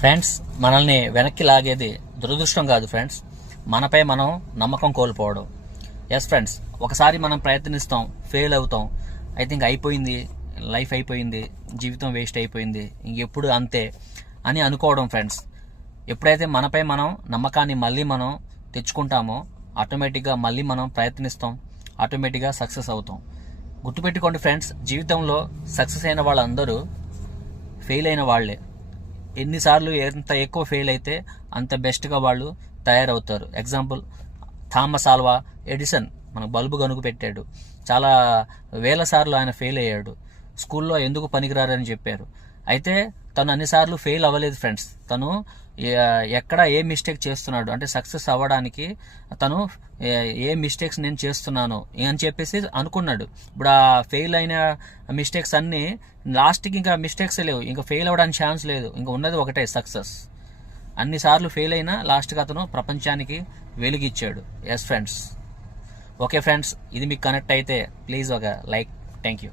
Friends, మనల్ని వెనక్కి లాగేది దురదృష్టం కాదు ఫ్రెండ్స్, మనపై మనం నమ్మకం కోల్పోవడం. ఎస్ ఫ్రెండ్స్, ఒకసారి మనం ప్రయత్నిస్తాం, ఫెయిల్ అవుతాం, ఐ థింక్ అయిపోయింది, లైఫ్ అయిపోయింది, జీవితం వేస్ట్ అయిపోయింది, ఇంకెప్పుడు అంతే అని అనుకోవడం ఫ్రెండ్స్. ఎప్పుడైతే మనపై మనం నమ్మకాన్ని మళ్ళీ మనం తెచ్చుకుంటామో ఆటోమేటిక్గా మళ్ళీ మనం ప్రయత్నిస్తాం, ఆటోమేటిక్గా సక్సెస్ అవుతాం. గుర్తుపెట్టుకోండి ఫ్రెండ్స్, జీవితంలో సక్సెస్ అయిన వాళ్ళందరూ ఫెయిల్ అయిన వాళ్ళే. ఎన్నిసార్లు ఎంత ఎక్కువ ఫెయిల్ అయితే అంత బెస్ట్గా వాళ్ళు తయారవుతారు. ఎగ్జాంపుల్, థామస్ ఆల్వా ఎడిసన్ మనకు బల్బు కనుక పెట్టాడు. చాలా వేల సార్లు ఆయన ఫెయిల్ అయ్యాడు. స్కూల్లో ఎందుకు పనికిరారని చెప్పారు. అయితే తను అన్నిసార్లు ఫెయిల్ అవ్వలేదు ఫ్రెండ్స్. తను ఎక్కడ ఏ మిస్టేక్ చేస్తున్నాడు అంటే సక్సెస్ అవ్వడానికి తను ఏ మిస్టేక్స్ నేను చేస్తున్నాను అని చెప్పేసి అనుకున్నాడు. ఇప్పుడు ఆ ఫెయిల్ అయిన మిస్టేక్స్ అన్నీ లాస్ట్కి ఇంకా మిస్టేక్స్ లేవు, ఇంకా ఫెయిల్ అవ్వడానికి ఛాన్స్ లేదు, ఇంకా ఉన్నది ఒకటే సక్సెస్. అన్నిసార్లు ఫెయిల్ అయినా లాస్ట్కి అతను ప్రపంచానికి వెలుగిచ్చాడు. Yes friends. ఓకే ఫ్రెండ్స్, ఇది మీకు కనెక్ట్ అయితే ప్లీజ్ ఒక లైక్. Thank you.